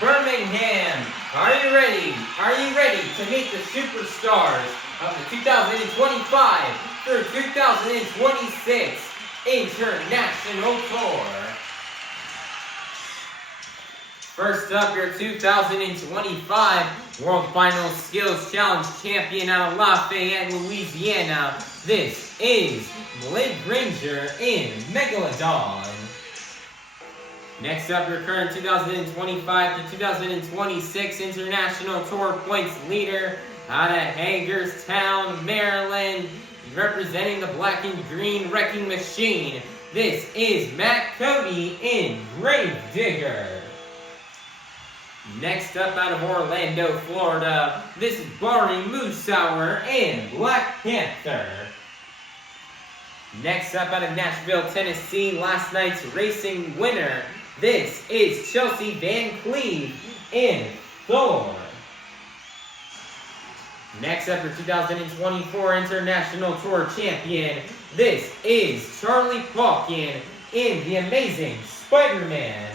Birmingham, are you ready? Are you ready to meet the superstars of the 2025 through 2026 International Tour? First up, your 2025 World Final Skills Challenge champion out of Lafayette, Louisiana. This is Granger in Megalodon. Next up, your current 2025 to 2026 International Tour points leader out of Hagerstown, Maryland, representing the Black and Green Wrecking Machine. This is Cody in Granger. Next up, out of Orlando, Florida, this is Bari Musawwir in Black Panther. Next up, out of Nashville, Tennessee, last night's racing winner, this is Chelsea Vancleave in Thor. Next up, your 2024 International Tour champion, this is Charlie Pauken in The Amazing Spiderman.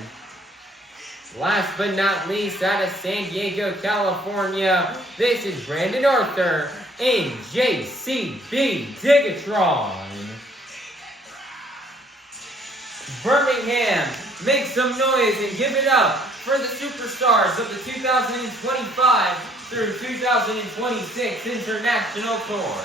Last but not least, out of San Diego, California, this is Brandon Arthur in DIGatron. Birmingham, make some noise and give it up for the superstars of the 2025 through 2026 International Tour.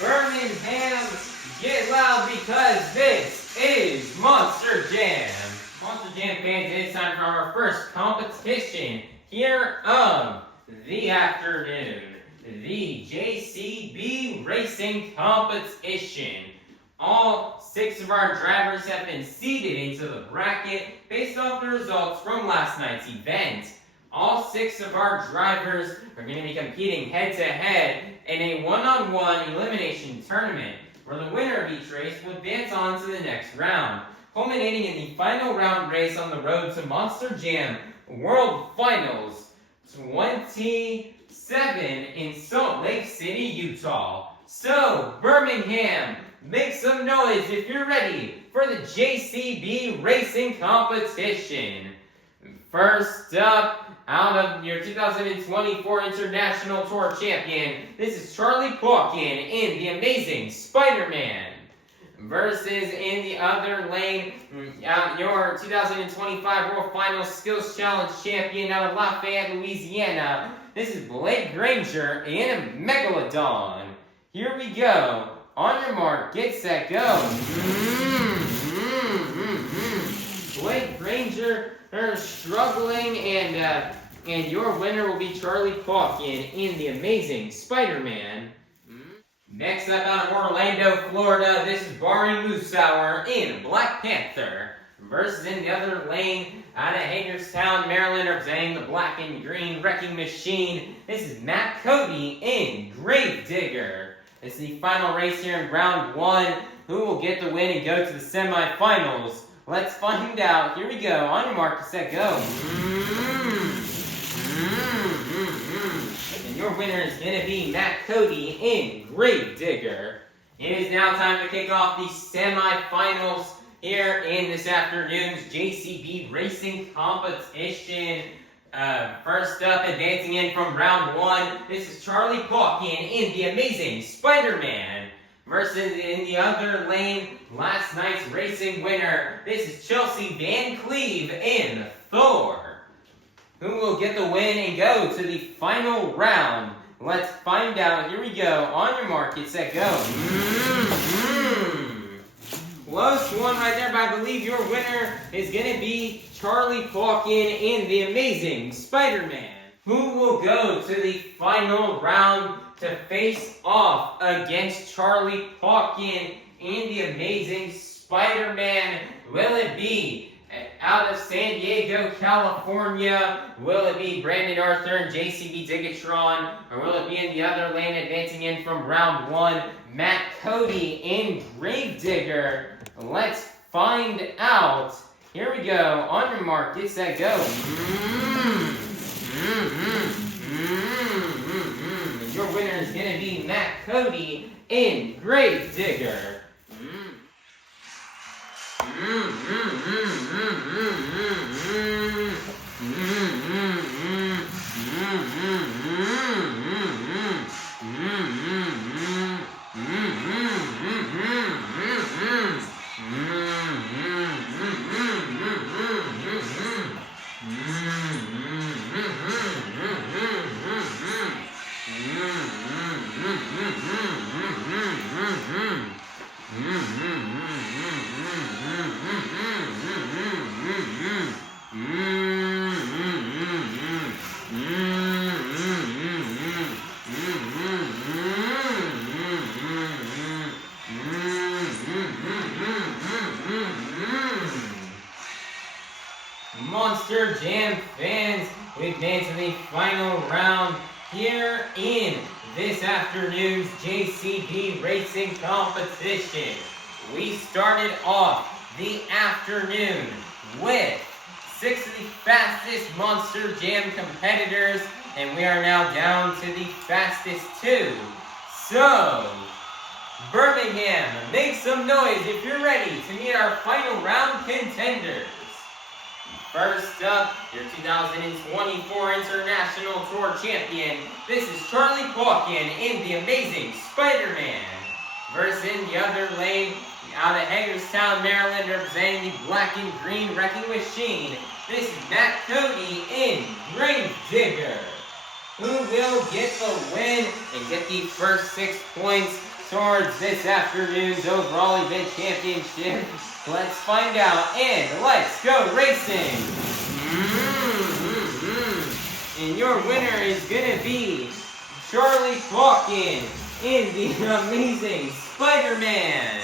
Birmingham, get loud because this is Monster Jam. Monster Jam fans, it's time for our first competition here of the afternoon. The JCB Racing Competition. All 6 of our drivers have been seeded into the bracket based off the results from last night's event. All 6 of our drivers are going to be competing head-to-head in a one-on-one elimination tournament, where the winner of each race will advance on to the next round, culminating in the final round race on the road to Monster Jam World Finals 27 in Salt Lake City, Utah. So, Birmingham, make some noise if you're ready for the JCB Racing Competition. First up, out of your 2024 International Tour Champion, this is Charlie Pauken in the amazing Spiderman. Versus in the other lane, your 2025 World Finals Skills Challenge Champion out of Lafayette, Louisiana, this is Granger in a Megalodon. Here we go. On your mark, get set, go. Granger struggling, and your winner will be Charlie Pauken in the amazing Spider-Man. Next up out of Orlando, Florida, this is Bari Musawwir in Black Panther. Versus in the other lane, out of Hagerstown, Maryland, representing the black and green wrecking machine, this is Cody in Granger. This is the final race here in round 1. Who will get the win and go to the semifinals? Let's find out. Here we go. On your mark, set, go. And your winner is going to be Cody in Granger. It is now time to kick off the semifinals here in this afternoon's JCB Racing Competition. First up, advancing in from round 1, this is Charlie Pauken in the amazing Spider-Man. Versus in the other lane, last night's racing winner, this is Chelsea Vancleave in Thor. Who will get the win and go to the final round? Let's find out. Here we go. On your mark, get set, go. Close one right there, but I believe your winner is going to be Charlie Pauken in the amazing Spider-Man. Who will go to the final round to face off against Charlie Pauken in the amazing Spider-Man? Will it be out of San Diego, California? Will it be Brandon Arthur and JCB DIGatron? Or will it be in the other lane, advancing in from round 1, Cody in Gravedigger? Let's find out. Here we go. On your mark, get set, go. And your winner is going to be Cody in Gravedigger. Monster Jam fans, we've made to the final round here in this afternoon's JCB Racing Competition. We started off the afternoon with 6 of the fastest Monster Jam competitors, and we are now down to the fastest 2. So, Birmingham, make some noise if you're ready to meet our final round contenders. First up, your 2024 International Tour Champion, this is Charlie Pauken in the amazing Spider-Man. Versus in the other lane, out of Hagerstown, Maryland, representing the black and green wrecking machine, this is Cody in Gravedigger. Who will get the win and get the first 6 points towards this afternoon's overall event championship? Let's find out, and let's go racing! And your winner is going to be Charlie Pauken in the amazing Spider-Man.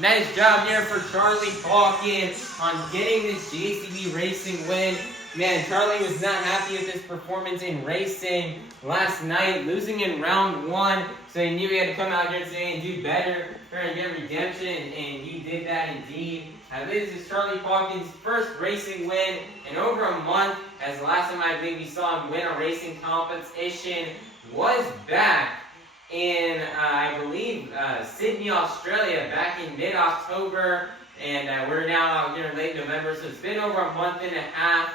Nice job here for Charlie Pauken on getting this JCB Racing win. Man, Charlie was not happy with his performance in racing last night, losing in round 1, so he knew he had to come out here today and do better, try to get redemption, and he did that indeed. This is Charlie Pauken's first racing win in over a month, as the last time I believe we saw him win a racing competition was back in, I believe, Sydney, Australia, back in mid-October, and we're now out here in late November, so it's been over a month and a half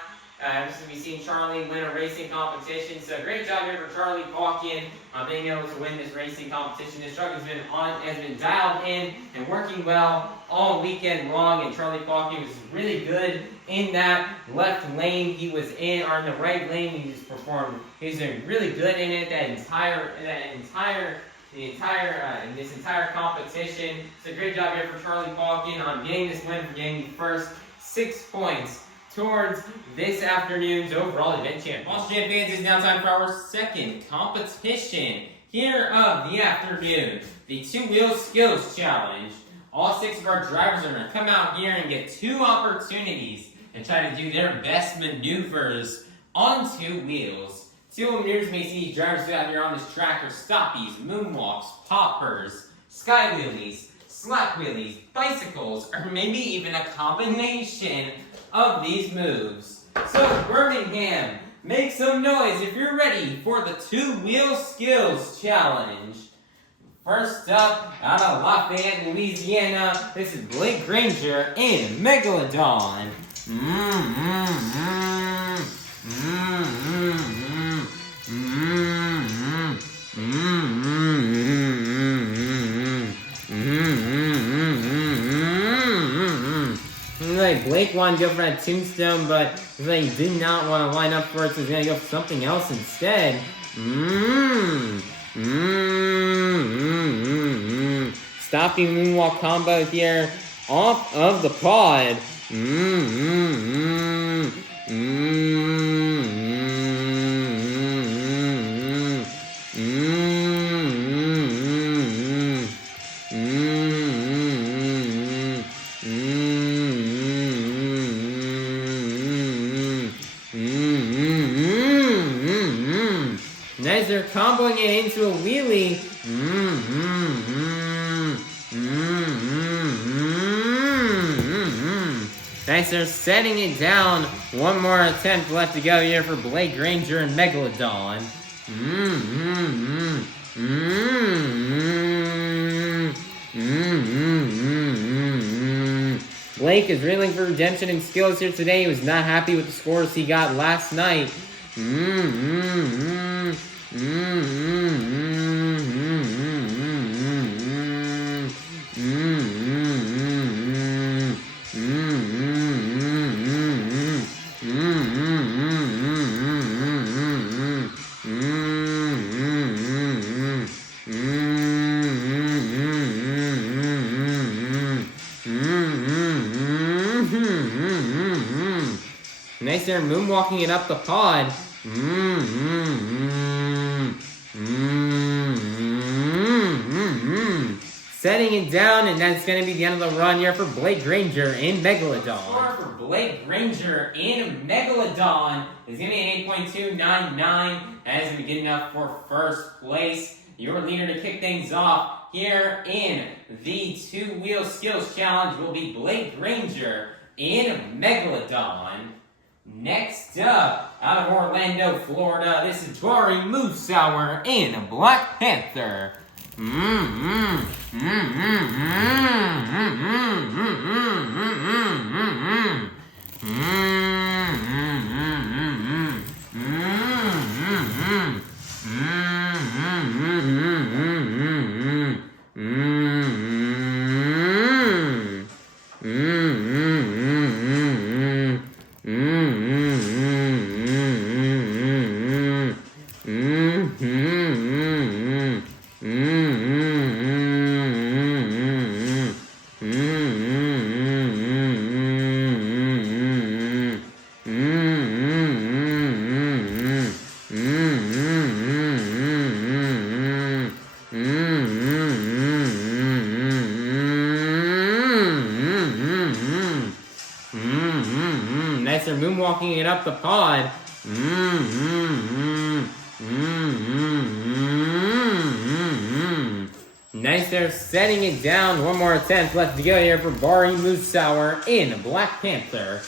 since we've seen Charlie win a racing competition. So great job here for Charlie Pauken being able to win this racing competition. This truck has been dialed in and working well all weekend long, and Charlie Pauken was really good in that left lane he was in, or in the right lane he just performed. He was doing really good in it in this entire competition. So great job here for Charlie Pauken on getting this win, for getting the first 6 points towards this afternoon's overall event champ. Monster Jam fans, it's now time for our second competition here of the afternoon, the 2-wheel skills challenge. All 6 of our drivers are going to come out here and get 2 opportunities and try to do their best maneuvers on 2 wheels. 2 maneuvers may see these drivers do out here on this track are stoppies, moonwalks, poppers, sky wheelies, slack wheelies, bicycles, or maybe even a combination of these moves. So Birmingham, make some noise if you're ready for the 2-wheel skills challenge. First up, out of Lafayette, Louisiana, this is Blake Granger in Megalodon. Like Blake wanted to go for that tombstone, but he did not want to line up for it, so he's going to go for something else instead. Stopping moonwalk combo here off of the pod. Nice, they're comboing it into a wheelie. Nice, they're setting it down. One more attempt left to go here for Blake Granger and Megalodon. Blake is reeling for redemption and skills here today. He was not happy with the scores he got last night. Nice there, moonwalking it up the pod. Setting it down, and that's going to be the end of the run here for Blake Granger in Megalodon. Score for Blake Granger in Megalodon is going to be an 8.299. That is going to be good enough for first place. Your leader to kick things off here in the 2-wheel skills challenge will be Blake Granger in Megalodon. Next up, out of Orlando, Florida, this is Bari Musawwir in Black Panther. moonwalking it up the pod. Nice there, setting it down. One more attempt left to go here for Bari, Musawwir, in Black Panther.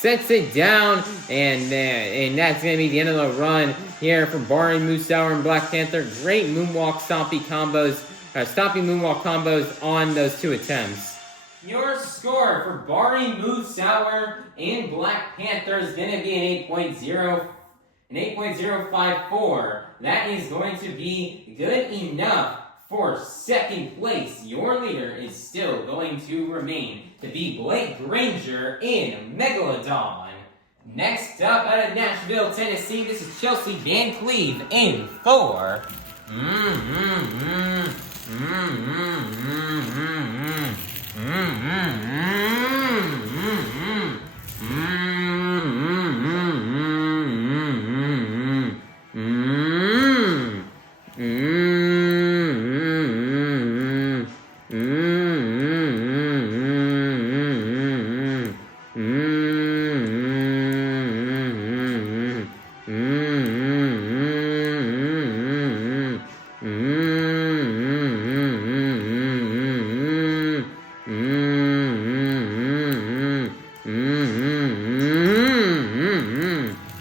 Sets it down, and that's going to be the end of the run here for Bari, Musawwir, and Black Panther. Great moonwalk stomping moonwalk combos on those two attempts. Your score for Bari, Musawwir, and Black Panther is going to be an 8.054. That is going to be good enough for second place. Your leader is still going to remain to be Granger in Megalodon. Next up out of Nashville, Tennessee, this is Chelsea Vancleave in Thor.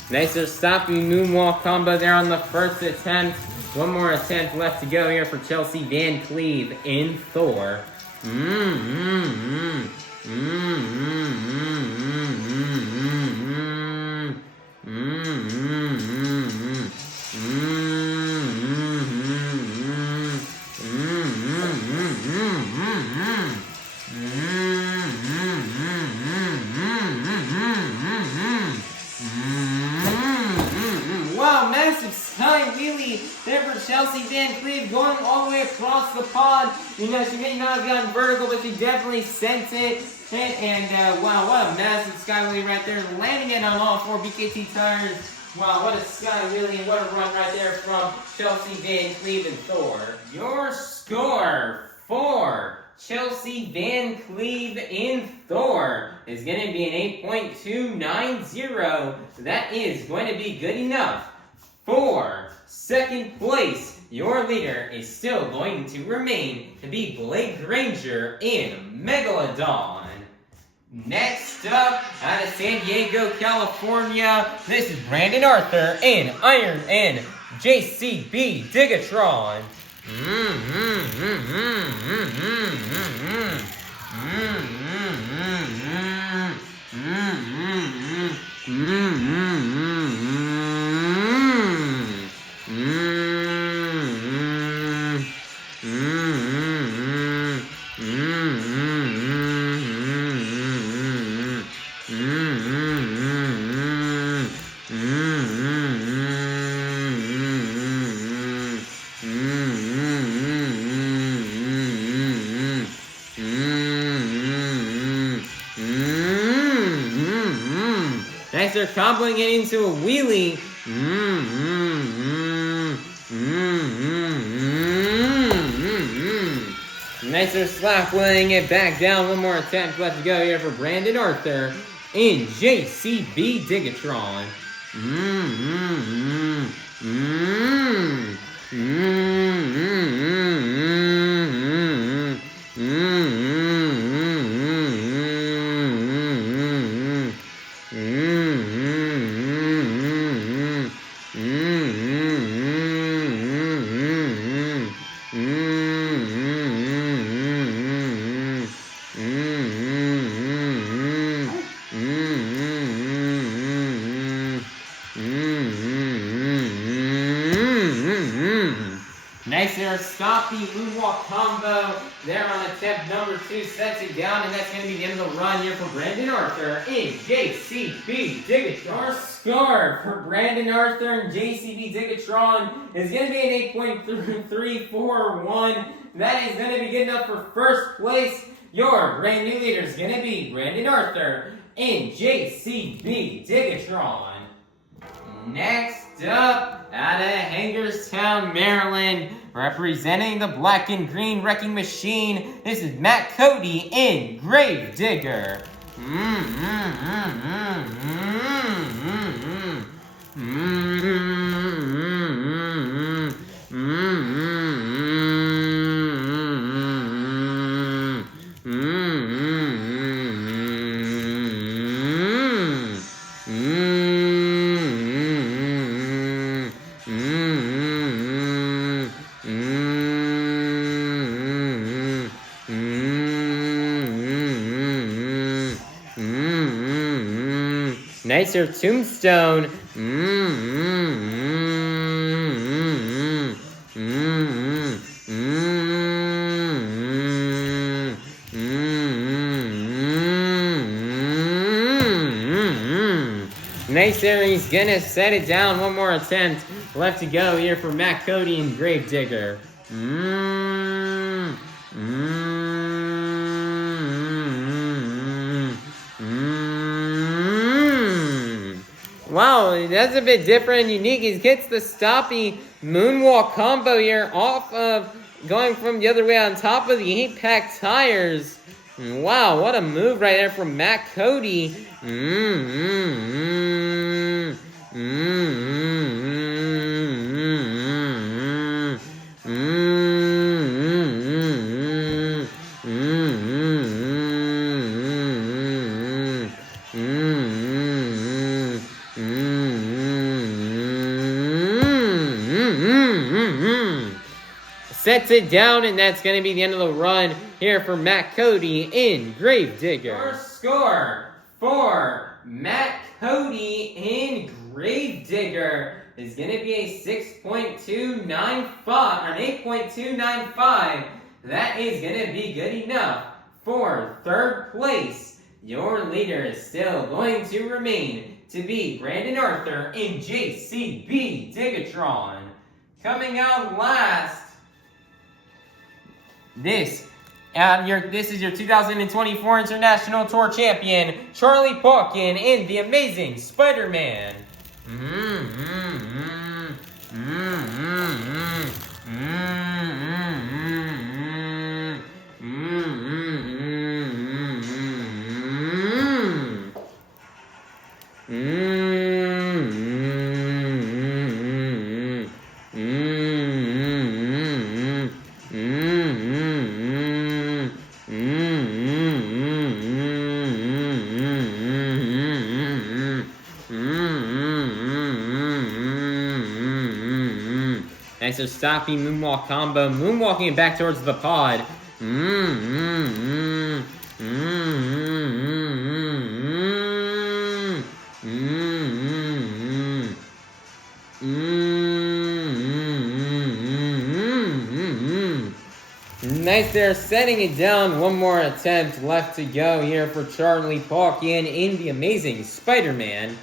Nice stopping moonwalk combo there on the first attempt. One more attempt left to go here for Chelsea Vancleave in Thor. Wow, massive sky wheelie there for Chelsea Vancleave going all the way across the pod. You know, she may not have gotten vertical, but she definitely sent it. And wow, what a massive sky wheelie right there. Landing it on all four BKT tires. Wow, what a sky wheelie and what a run right there from Chelsea Vancleave and Thor. Your score for Chelsea Vancleave in Thor is going to be an 8.290. That is going to be good enough for second place. Your leader is still going to remain to be Granger in Megalodon. Next up, out of San Diego, California, this is Brandon Arthur in Iron and JCB DIGatron. Nice, they're comboing it into a wheelie. Nice, they're slap wheeling it back down. One more attempt left to go here for Brandon Arthur in JCB DIGatron. their stoppy moonwalk combo there on attempt number 2 sets it down, and that's going to be the end of the run here for Brandon Arthur in JCB DIGatron. Our score for Brandon Arthur and JCB DIGatron is going to be an 8.341. That is going to be good enough for first place. Your brand new leader is going to be Brandon Arthur in JCB DIGatron. Next up, out of Hagerstown, Maryland, representing the black and green wrecking machine, this is Matt Cody in Gravedigger. Nicer tombstone. Nice there, he's gonna set it down. One more attempt left to go here for Matt Cody and Gravedigger. Wow, that's a bit different and unique. He gets the stoppy moonwalk combo here off of going from the other way on top of the 8-pack tires. Wow, what a move right there from Matt Cody. Sets it down, and that's going to be the end of the run here for Matt Cody in Gravedigger. Our score for Matt Cody in Gravedigger is going to be a 6.295, or an 8.295. That is going to be good enough for third place. Your leader is still going to remain to be Brandon Arthur in JCB DIGatron. Coming out last, this is your 2024 International Tour Champion, Charlie Pauken in The Amazing Spiderman. Nice stoppy moonwalk combo, moonwalking it back towards the pod. Nice there, setting it down. One more attempt left to go here for Charlie Pauken in The Amazing Spider-Man.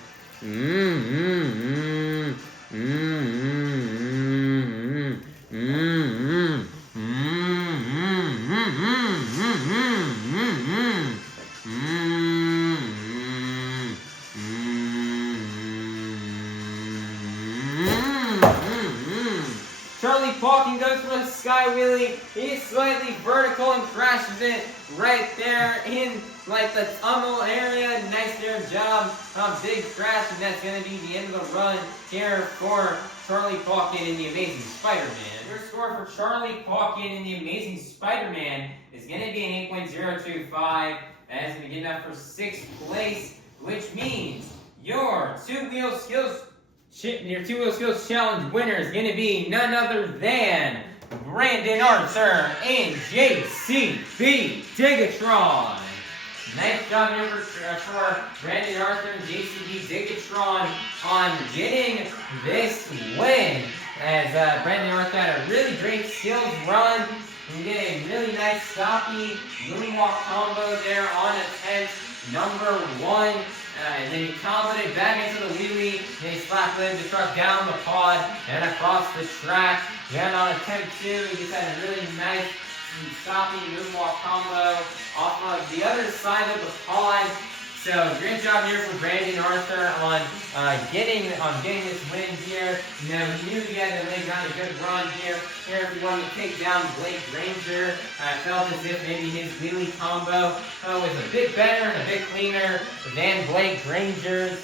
Charlie Pauken goes for a sky wheelie. He's slightly vertical and crashes it right there in like the tunnel area. Nice there job. A big crash, and that's going to be the end of the run here for Charlie Pauken in The Amazing Spider-Man. Your score for Charlie Pauken in The Amazing Spider-Man is going to be an 8.025. That is going to be good enough for 6th place, which means your two-wheel skills challenge winner is going to be none other than Brandon Arthur in JCB DIGatron. Nice job here for Brandon Arthur and JCB DIGatron on getting this win. as Brandon Arthur had a really great skills run. We get a really nice stoppy moonwalk combo there on attempt number 1. And then he combos it back into the wheelie. Then he slap the truck down the pod and across the track. Then on attempt 2, he just had a really nice stoppy moonwalk combo off of the other side of the pod. So great job here for Brandon Arthur on getting this win here. You know, he knew he had to lay down a good run here. Here, if he wanted to take down Blake Granger, I felt as if maybe his wheelie combo was a bit better and a bit cleaner than Blake Granger's.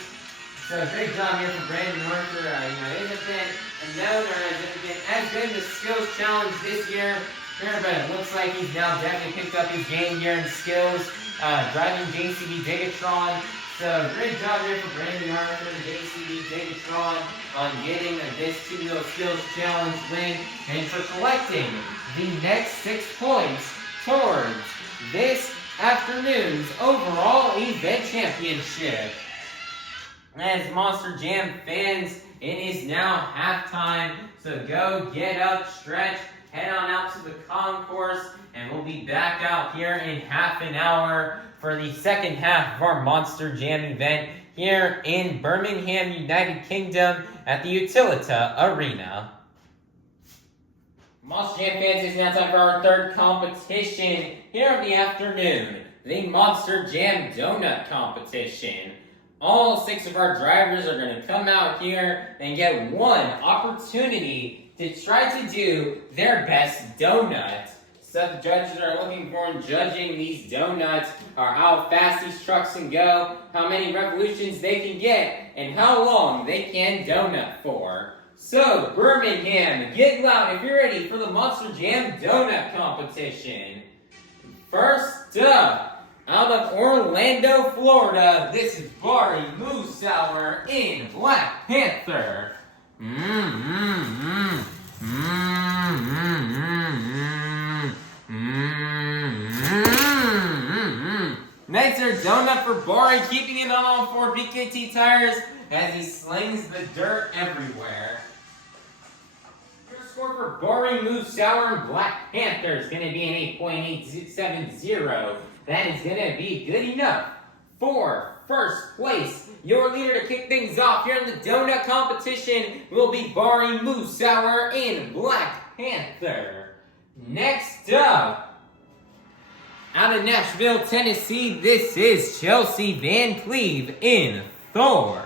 So great job here for Brandon Arthur. You know, it hasn't been known or hasn't been as good in the skills challenge this year. But it looks like he's now definitely picked up his game here in skills, driving JCB DIGatron. So great job here for Brandon Arthur and JCB DIGatron on getting this 2-wheel skills challenge win and for collecting the next 6 points towards this afternoon's overall event championship. As Monster Jam fans, it is now halftime, so go get up, stretch, head on out to the concourse, and we'll be back out here in half an hour for the second half of our Monster Jam event here in Birmingham, United Kingdom at the Utilita Arena. Monster Jam fans, it's now time for our third competition here of the afternoon, the Monster Jam Donut Competition. All 6 of our drivers are going to come out here and get one opportunity to try to do their best donut. So the judges are looking for in judging these donuts are how fast these trucks can go, how many revolutions they can get, and how long they can donut for. So Birmingham, get loud if you're ready for the Monster Jam Donut Competition. First up, out of Orlando, Florida, this is Bari Musawwir in Black Panther. Nice there donut for Bari, keeping it on all 4 BKT tires as he slings the dirt everywhere. Your score for Bari Musawwir and Black Panther is going to be an 8.870. That is going to be good enough for first place. Your leader to kick things off here in the donut competition will be Bari Musawwir in Black Panther. Next up, out of Nashville, Tennessee, this is Chelsea Vancleave in Thor.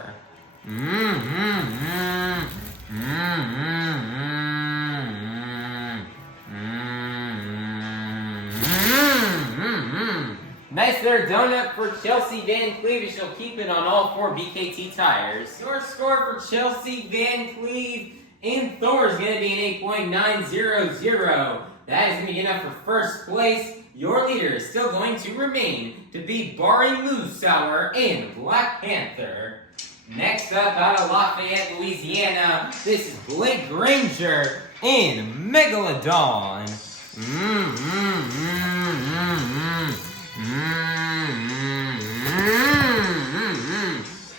Nice there donut for Chelsea Vancleave. She'll keep it on all 4 BKT tires. Your score for Chelsea Vancleave in Thor is going to be an 8.900. That is going to be enough for first place. Your leader is still going to remain to be Bari Musawwir in Black Panther. Next up, out of Lafayette, Louisiana, this is Blake Granger in Megalodon.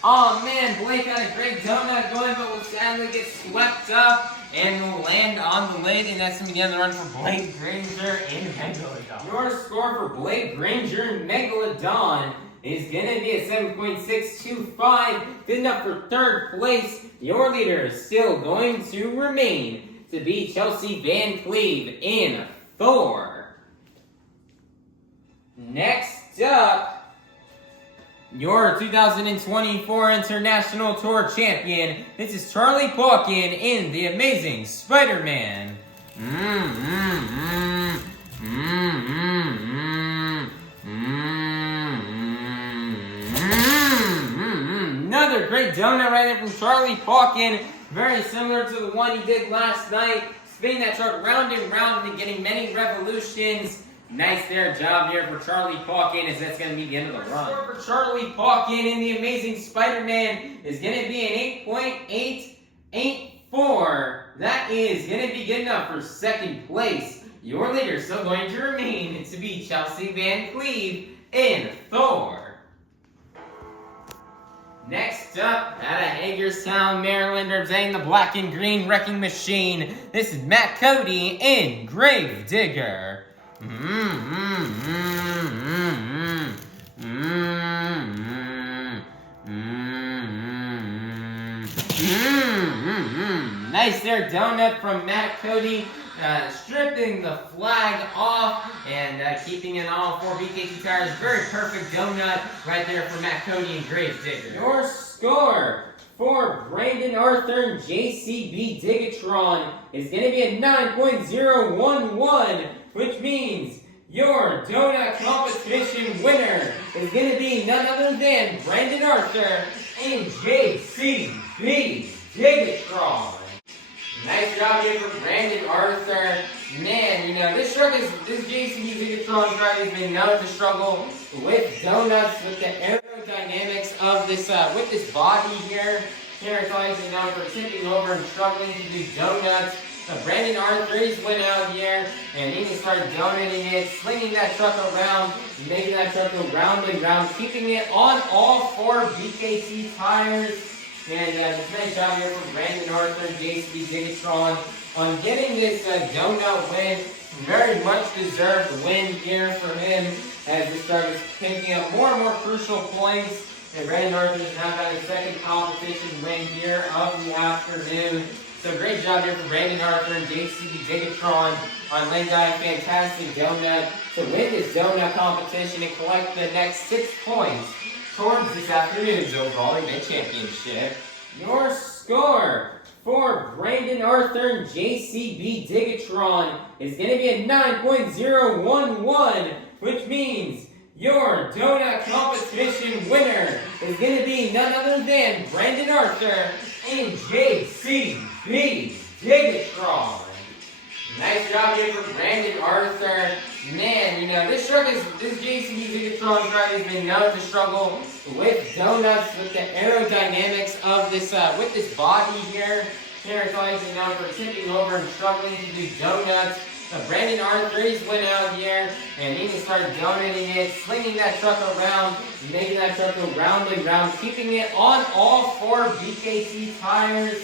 Oh man, Blake had a great donut going, but will sadly get swept up and will land on the lid, and that's going to be the end of the run for Blake Granger in Megalodon. Your score for Blake Granger in Megalodon is going to be a 7.625, good enough for third place. Your leader is still going to remain to be Chelsea Vancleave in Thor. Next up, your 2024 International Tour champion. This is Charlie Pauken in The Amazing Spiderman. Another great donut right there from Charlie Pauken. Very similar to the one he did last night. Spinning that truck round and round and getting many revolutions. Nice there job here for Charlie Pauken, as that's going to be the end of the run. The score for Charlie Pauken in The Amazing Spider-Man is going to be an 8.884. That is going to be good enough for second place. Your leader is still going to remain to be Chelsea Vancleave in Thor. Next Next up, out of Hagerstown, Maryland, representing the black and green wrecking machine, this is Matt Cody in Grave Digger. Nice there, donut from Matt Cody. Stripping the flag off and keeping it on 4 BKT tires. Very perfect donut right there for Matt Cody and Grave Digger. Your score for Brandon Arthur and JCB DIGatron is going to be a 9.011, which means your donut competition winner is going to be none other than Brandon Arthur and JCB DIGatron. Nice job here for Brandon Arthur. Man, you know, this JCB DIGatron truck has been known to struggle with donuts, with the aerodynamics of this, with this body here. Characterized known for tipping over and struggling to do donuts. Brandon Arthur went out here and he can start donating it, slinging that truck around, making that truck go round and round, keeping it on all 4 BKT tires. And nice job here from Brandon Arthur and JCB DIGatron on getting this donut win. Very much deserved win here for him as this truck is picking up more and more crucial points. And Brandon Arthur has now got his second competition win here of the afternoon. So great job here for Brandon Arthur and JCB DIGatron on laying down a fantastic donut to win this donut competition and collect the next 6 points towards this afternoon's overall event championship. Your score for Brandon Arthur and JCB DIGatron is going to be a 9.011, which means your donut competition winner is going to be none other than Brandon Arthur and JCB DIGatron. Nice job here for Brandon Arthur. Man, you know, this JCB DIGatron truck has been known to struggle with donuts, with the aerodynamics of this, with this body here. Characterized known for tipping over and struggling to do donuts. Brandon Arthur went out here and he can start donating it, slinging that truck around, making that truck go round and round, keeping it on all 4 BKT tires.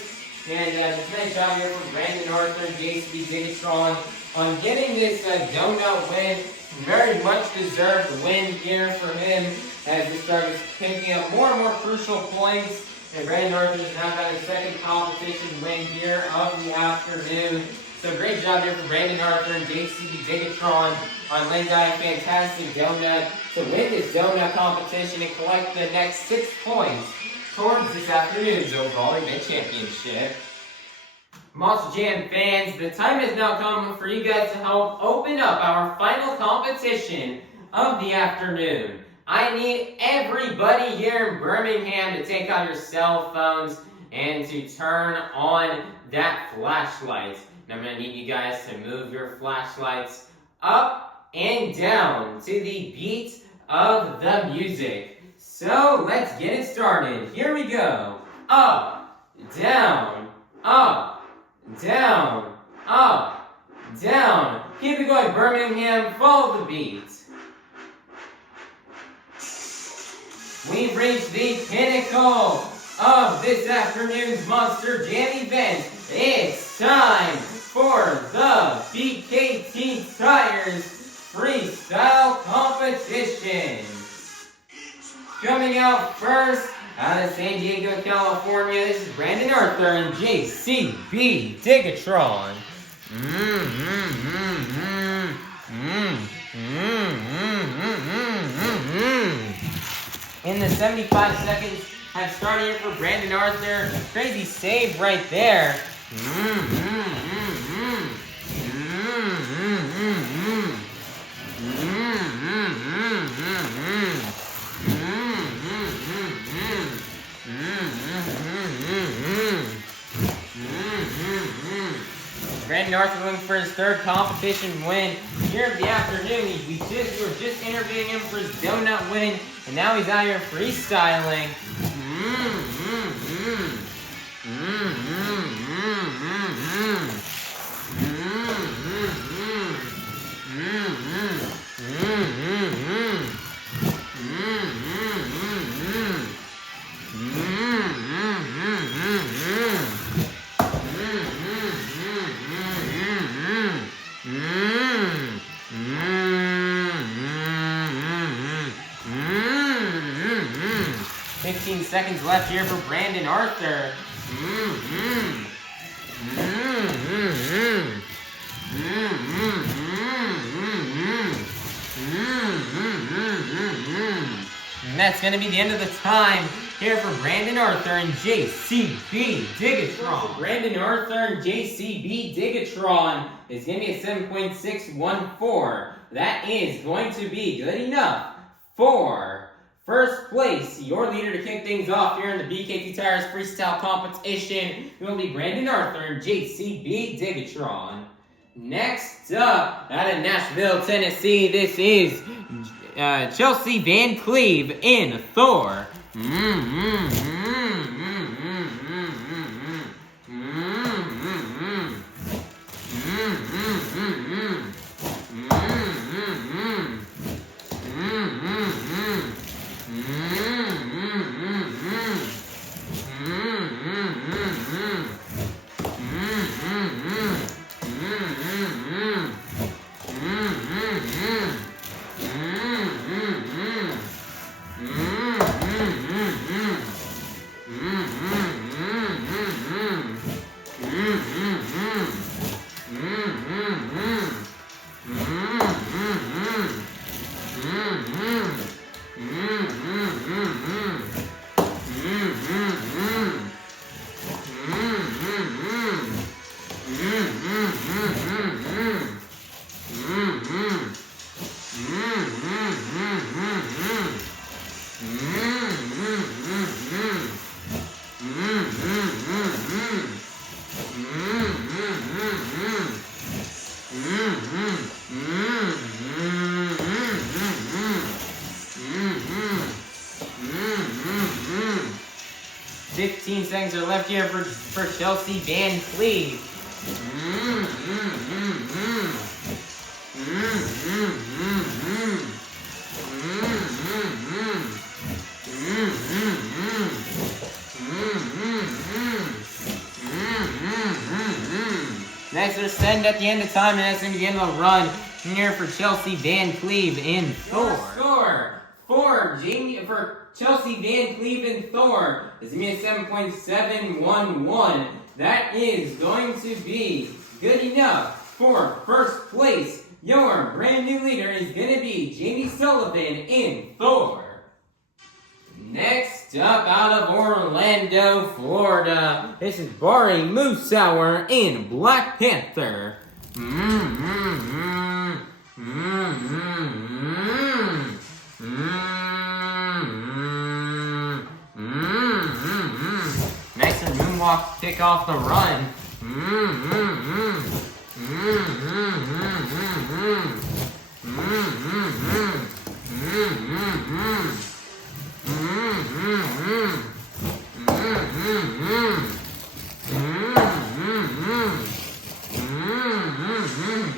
And nice job here from Brandon Arthur and JCB DIGatron on getting this donut win. Very much deserved win here for him as this truck is picking up more and more crucial points. And Brandon Arthur has now got his second competition win here of the afternoon. So great job here for Brandon Arthur and JCB DIGatron on laying down a fantastic donut to win this donut competition and collect the next 6 points towards this afternoon's overall event championship. Monster Jam fans, the time has now come for you guys to help open up our final competition of the afternoon. I need everybody here in Birmingham to take out your cell phones and to turn on that flashlight. Now I'm going to need you guys to move your flashlights up and down to the beat of the music. So let's get it started. Here we go. Up, down, up, down, up, down. Keep it going, Birmingham. Follow the beat. We've reached the pinnacle of this afternoon's Monster Jam event. It's time for the BKT Tires Freestyle Competition. Coming out first, out of San Diego, California, this is Brandon Arthur and JCB DIGatron. In the 75 seconds have started here for Brandon Arthur. Crazy save right there. Brandon Arthur looking for his 3rd competition win here of the afternoon. We were just interviewing him for his donut win, and now he's out here freestyling. 15 seconds left here for Brandon Arthur. And that's going to be the end of the time here for Brandon Arthur and JCB DIGatron. Brandon Arthur and JCB DIGatron is going to be a 7.614. That is going to be good enough for first place. Your leader to kick things off here in the BKT Tires Freestyle Competition will be Brandon Arthur and JCB DIGatron. Next up, out of Nashville, Tennessee, this is Chelsea Vancleave in Thor. Seconds are left here for Chelsea Vancleave. Next, they're send at the end of time, and that's going to be the end of the run here for Chelsea Vancleave in Thor. Score for Chelsea Vancleave and Thor is going to be a 7.711. That is going to be good enough for first place. Your brand new leader is going to be Jamie Sullivan in Thor. Next up, out of Orlando, Florida, this is Bari Musawwir in Black Panther. Nice and moonwalk to kick off the run.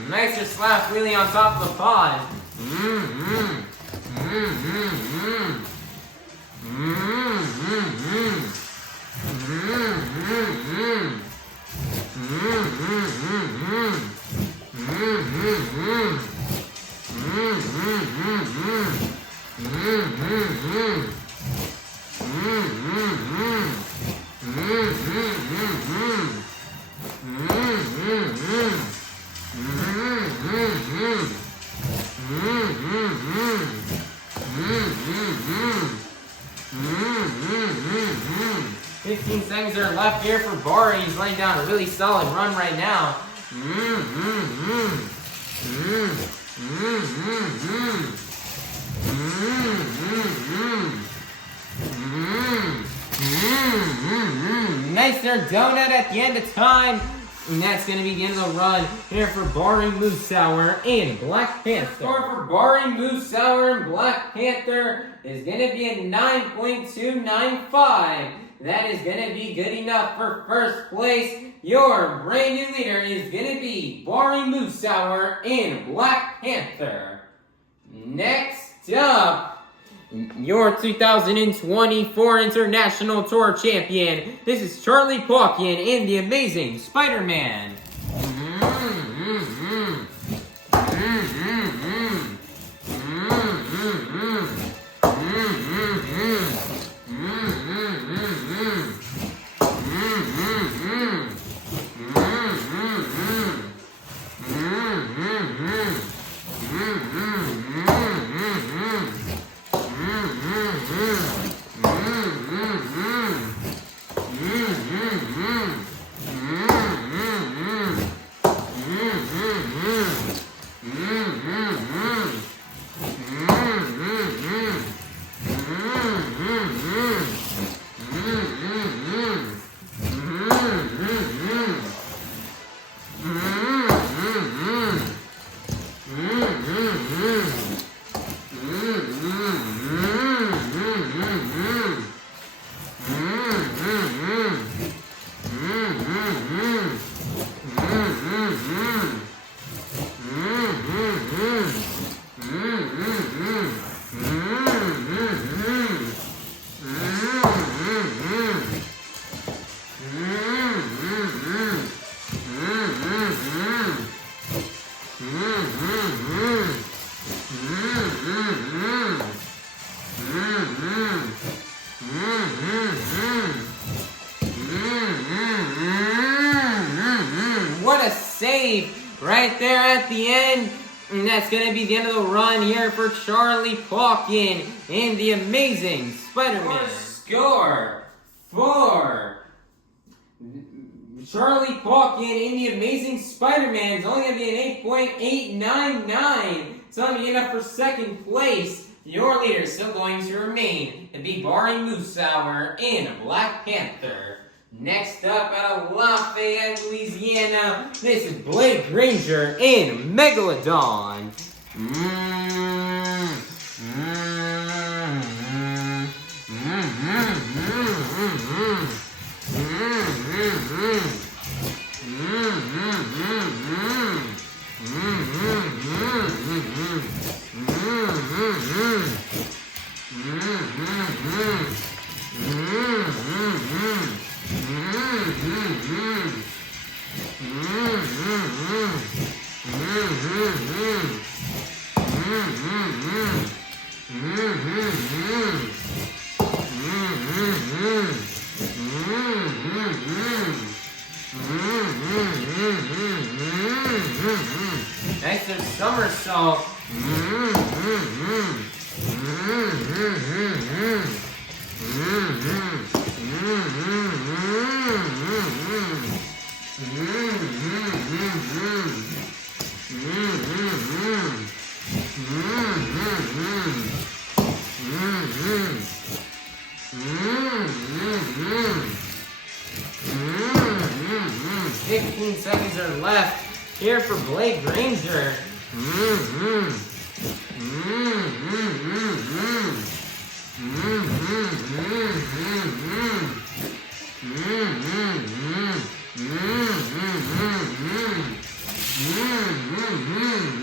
Nice to slap wheelie on top of the pod. Seconds are left here for Bari. He's laying down a really solid run right now. Nice there donut at the end of time. And that's going to be the end of the run here for Bari Musawwir in Black Panther. Score for Bari Musawwir in Black Panther is going to be a 9.295. That is going to be good enough for first place. Your brand new leader is going to be Bari Musawwir in Black Panther. Next up, your 2024 International Tour Champion. This is Charlie Pauken in the amazing Spiderman. right there at the end. And that's going to be the end of the run here for Charlie Pauken in the amazing Spiderman. Score for Charlie Pauken in the amazing Spiderman is only going to be an 8.899. So I'm going to get up for second place. Your leader is still going to remain to be Bari Musawwir in Black Panther. Next up out of Lafayette, Louisiana, this is Granger in Megalodon. Nice little somersault. Seconds are left here for Granger.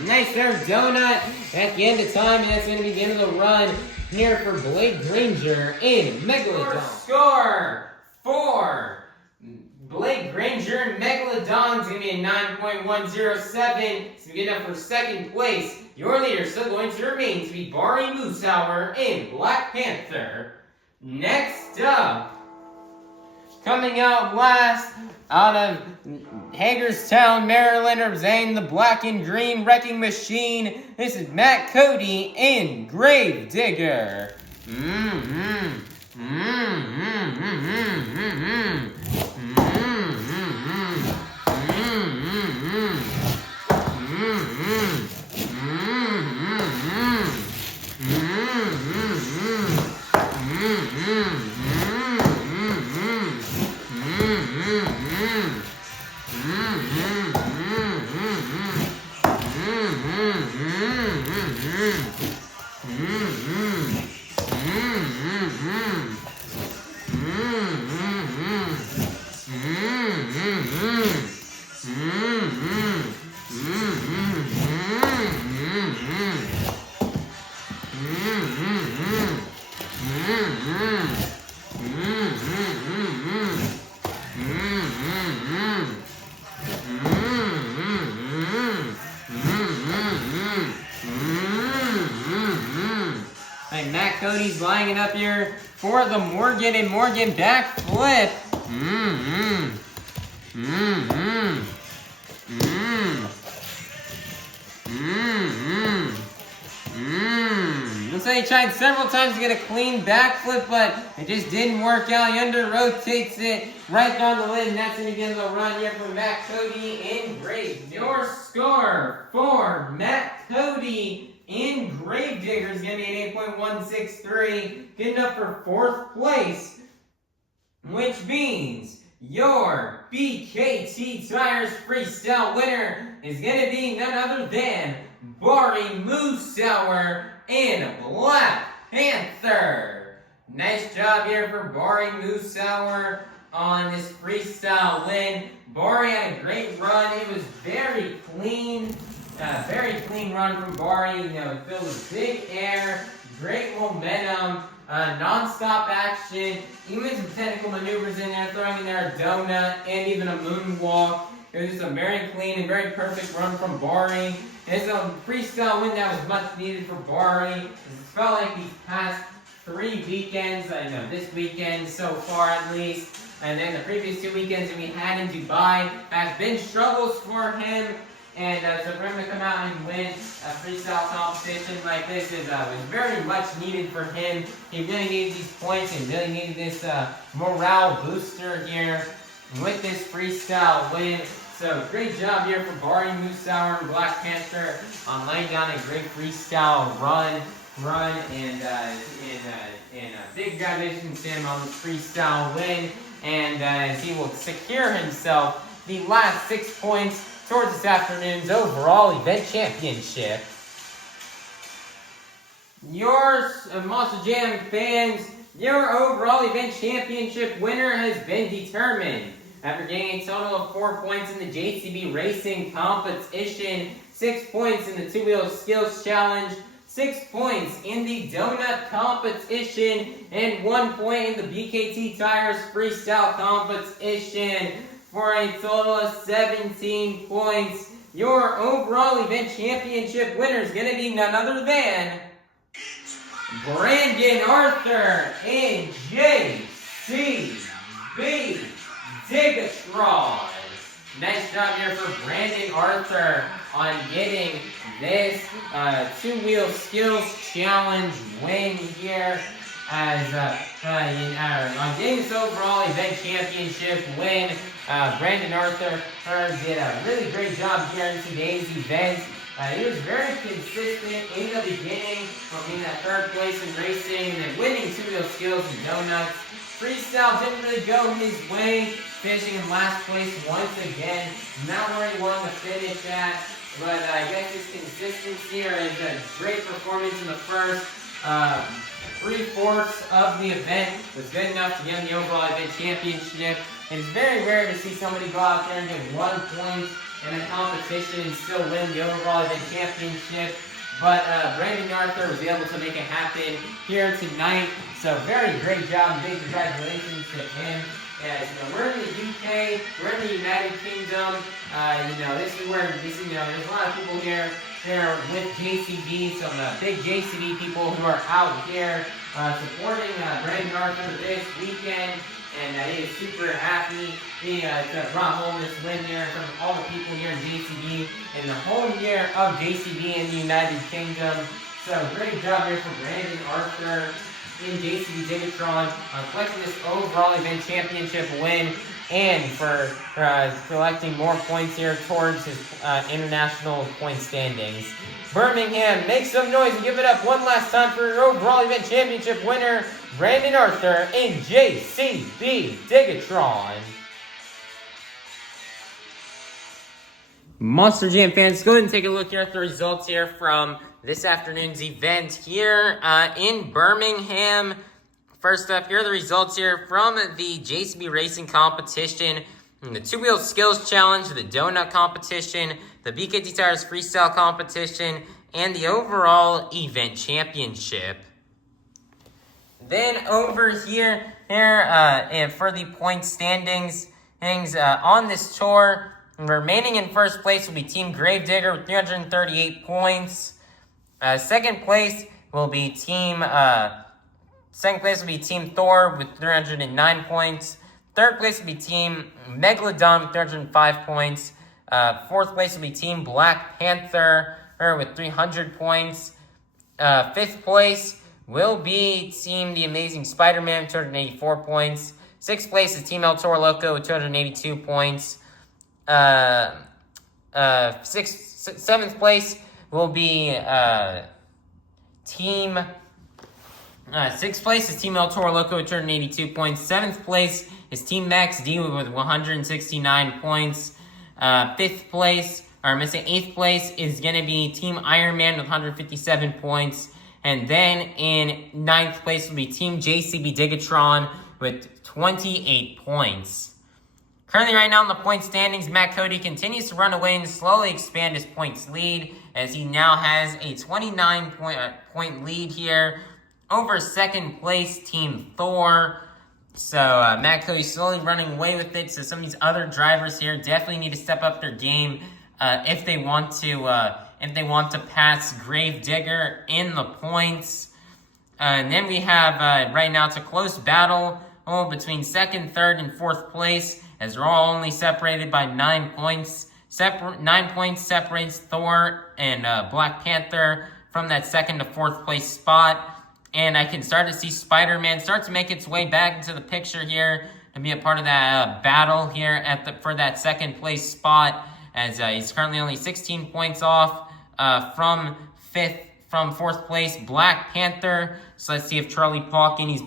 Nice there, donut at the end of time, and that's going to be the end of the run here for Granger in Megalodon. Score for Granger and Megalodon is going to be a 9.107. So we get up for second place. Your leader is still going to remain to be Bari Musawwir in Black Panther. Next up, coming out last, out of Hagerstown, Maryland, representing the Black and Green Wrecking Machine, this is Cody in Gravedigger. Cody's lining up here for the Morgan and Morgan backflip. Looks like he tried several times to get a clean backflip, but it just didn't work out. He under rotates it right down the lid, and that's going to begin the run here for Cody in Grave. Your score for Cody in Gravedigger is going to be an 8.163, getting up for fourth place, which means your BKT Tires Freestyle winner is going to be none other than Bari Musawwir in Black Panther. Nice job here for Bari Musawwir on this freestyle win. Bari had a great run. It was very clean. Very clean run from Bari, filled with big air, great momentum, non-stop action, even some technical maneuvers in there, throwing in there a donut and even a moonwalk. It was just a very clean and very perfect run from Bari. It's a freestyle win that was much needed for Bari. It felt like these past 3 weekends, this weekend so far at least, and then the previous 2 weekends that we had in Dubai has been struggles for him. And so for him to come out and win a freestyle competition like this was very much needed for him. He really needed these points and really needed this morale booster here with this freestyle win. So great job here for Bari, Musawwir, and Black Panther on laying down a great freestyle run, and big congratulations to him on this freestyle win, and he will secure himself the last 6 points towards this afternoon's overall event championship. Your Monster Jam fans, your overall event championship winner has been determined. After getting a total of 4 points in the JCB Racing Competition, 6 points in the Two-Wheel Skills Challenge, 6 points in the Donut Competition, and 1 point in the BKT Tires Freestyle Competition, for a total of 17 points. Your overall event championship winner is going to be none other than Brandon Arthur in JCB DIGatron. Nice job here for Brandon Arthur on getting this Two-Wheel Skills Challenge win here, as on getting this overall event championship win. Brandon Arthur did a really great job here in today's event. He was very consistent in the beginning, being that third place in racing and then winning Two-Wheel Skills and Donuts. Freestyle didn't really go his way, finishing in last place once again. Not where he wanted to finish at, but I guess his consistency or his great performance in the first 3/4 of the event was good enough to get him the overall event championship. And it's very rare to see somebody go out there and get 1 point in a competition and still win the overall event championship. But Brandon Arthur was able to make it happen here tonight. So very great job. Big congratulations to him. As we're in the UK, we're in the United Kingdom. This is where there's a lot of people here with JCB, some big JCB people who are out here supporting Brandon Arthur this weekend. And he is super happy to brought home this win here from all the people here in JCB and the whole year of JCB in the United Kingdom. So great job here for Brandon Arthur in JCB DIGatron on collecting this overall event championship win and for collecting more points here towards his international point standings. Birmingham, make some noise and give it up one last time for your overall event championship winner, Brandon Arthur in JCB DIGatron. Monster Jam fans, go ahead and take a look here at the results here from this afternoon's event here in Birmingham. First up, here are the results here from the JCB Racing Competition, the Two-Wheel Skills Challenge, the Donut Competition, the BKT Tires Freestyle Competition, and the overall event championship. Then over here and for the point standings on this tour, remaining in first place will be Team Gravedigger with 338 points. Second place will be Team Thor with 309 points. Third place will be Team Megalodon with 305 points. Fourth place will be Team Black Panther with 300 points. Fifth place will be Team The Amazing Spiderman with 284 points. Sixth place is Team El Toro Loco with 282 points. Seventh place will be sixth place is Team El Toro Loco with 282 points. Seventh place is Team Max D with 169 points. Eighth place is going to be Team Iron Man with 157 points. And then in ninth place will be Team JCB DIGatron with 28 points. Currently right now in the point standings, Matt Cody continues to run away and slowly expand his points lead as he now has a 29 point lead here over second place Team Thor. So Matt Cody slowly running away with it. So some of these other drivers here definitely need to step up their game if they want to pass Gravedigger in the points. And then we have right now it's a close battle between second, third, and fourth place, as we're all only separated by 9 points. 9 points separates Thor and Black Panther from that 2nd to 4th place spot. And I can start to see Spiderman start to make its way back into the picture here to be a part of that battle here for that 2nd place spot, as he's currently only 16 points off from 4th place Black Panther. So let's see if Charlie Pauken, he's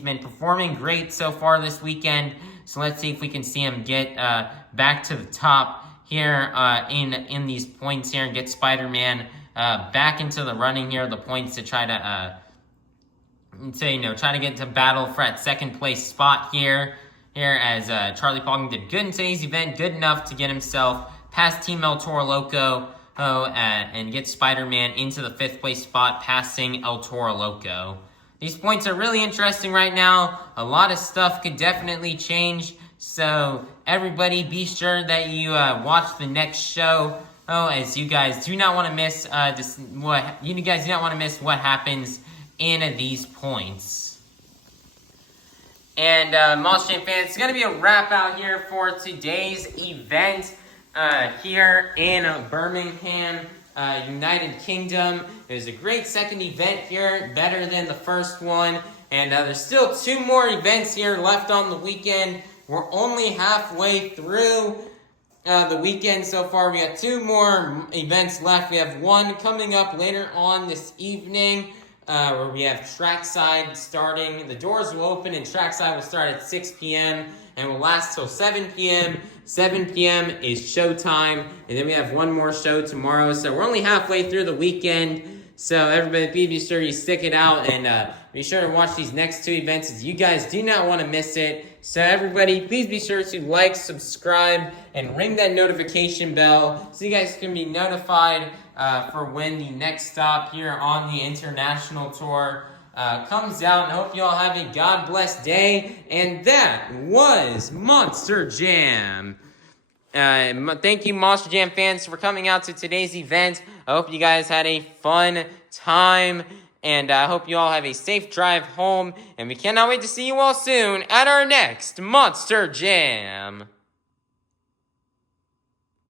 been performing great so far this weekend. So let's see if we can see him get back to the top here in these points here and get Spider-Man back into the running here, the points to try to try to get to battle for that 2nd place spot here as Charlie Pauken did good in today's event, good enough to get himself past Team El Toro Loco and get Spider-Man into the 5th place spot, passing El Toro Loco. These points are really interesting right now. A lot of stuff could definitely change. So everybody, be sure that you watch the next show. As you guys do not want to miss what happens in these points. And Monster Jam fans, it's going to be a wrap out here for today's event here in Birmingham, United Kingdom. It was a great 2nd event here, better than the 1st one. And there's still 2 more events here left on the weekend. We're only halfway through the weekend so far. We got 2 more events left. We have one coming up later on this evening, where we have trackside starting. The doors will open and trackside will start at 6 p.m. and will last till 7 p.m. 7 p.m. is showtime, and then we have one more show tomorrow. So we're only halfway through the weekend. So everybody, be sure you stick it out and be sure to watch these next 2 events, as you guys do not want to miss it. So everybody, please be sure to like, subscribe, and ring that notification bell so you guys can be notified for when the next stop here on the international tour comes out. And I hope you all have a God bless day. And that was Monster Jam. Thank you, Monster Jam fans, for coming out to today's event. I hope you guys had a fun time, and I hope you all have a safe drive home. And we cannot wait to see you all soon at our next Monster Jam.